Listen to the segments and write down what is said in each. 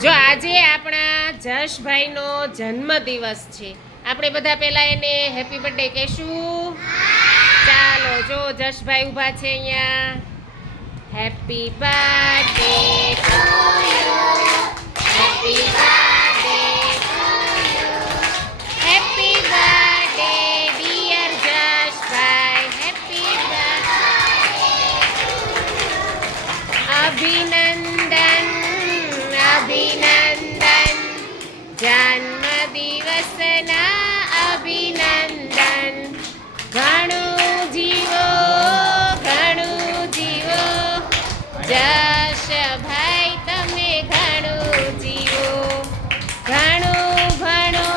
જો આજે આપણા જશભાઈનો જન્મદિવસ છે, આપણે બધા પહેલા એને હેપી બર્થડે કહેશું. ચાલો, જો જશભાઈ ઊભા છે અહીંયા. Happy birthday to you, happy birthday to you, happy birthday dear Jashbhai, happy birthday. અભિનંદન અભિનંદન, જન્મદિવસના અભિનંદન. ઘણું જીવો જશભાઈ, તમે ઘણું જીવો. ઘણું ભણો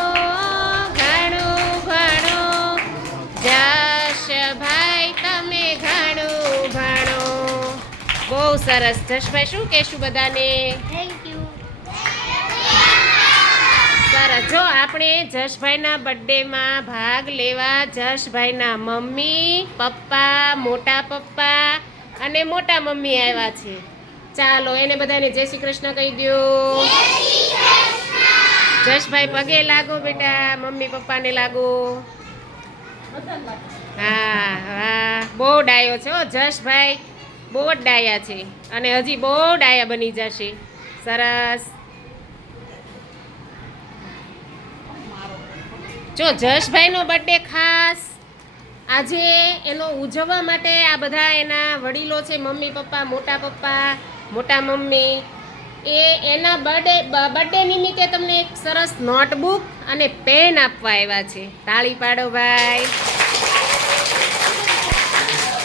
જશભાઈ, તમે ઘણું ભણો. બહુ સરસ. જશભાઈ શું કહેશું બધાને? Thank you. સરસ. જો આપણે જશભાઈના બર્થડેમાં ભાગ લેવા જશભાઈના મમ્મી, પપ્પા, મોટા પપ્પા અને મોટા મમ્મી આવ્યા છે. ચાલો એને બધાને જય શ્રી કૃષ્ણ કહી દો. જશભાઈ પગે લાગો બેટા, મમ્મી પપ્પાને લાગો. હા હા, બહુ ડાયો છે હો જશભાઈ, બહુ જ ડાયા છે અને હજી બહુ ડાયા બની જશે. સરસ. જો જશભાઈનો બર્થડે ખાસ આજે એનો ઉજવવા માટે આ બધા એના વડીલો છે, મમ્મી પપ્પા, મોટા મમ્મી, એ એના બર્થડે નિમિત્તે તમને એક સરસ નોટબુક અને પેન આપવા આવ્યા છે. તાળી પાડો ભાઈ.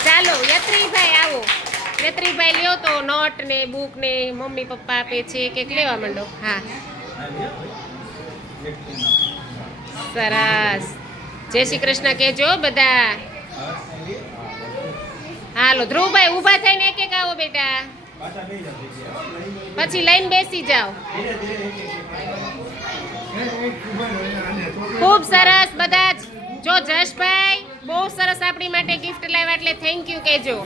ચાલો યત્રીભાઈ આવો. યત્રીભાઈ લ્યો તો નોટ ને બુક ને મમ્મી પપ્પા આપે છે, કેક લેવા માંડો. હા સરસ. જય શ્રી કૃષ્ણ કહેજો બધા. હાલો ધ્રુવભાઈ ઊભા થઈને એક એક આવો બેટા, પછી લઈને બેસી જાઓ. ખૂબ સરસ બધા જ. જો જશભાઈ બહુ સરસ આપણી માટે ગિફ્ટ લાવ્યા એટલે થેન્ક યુ કહેજો.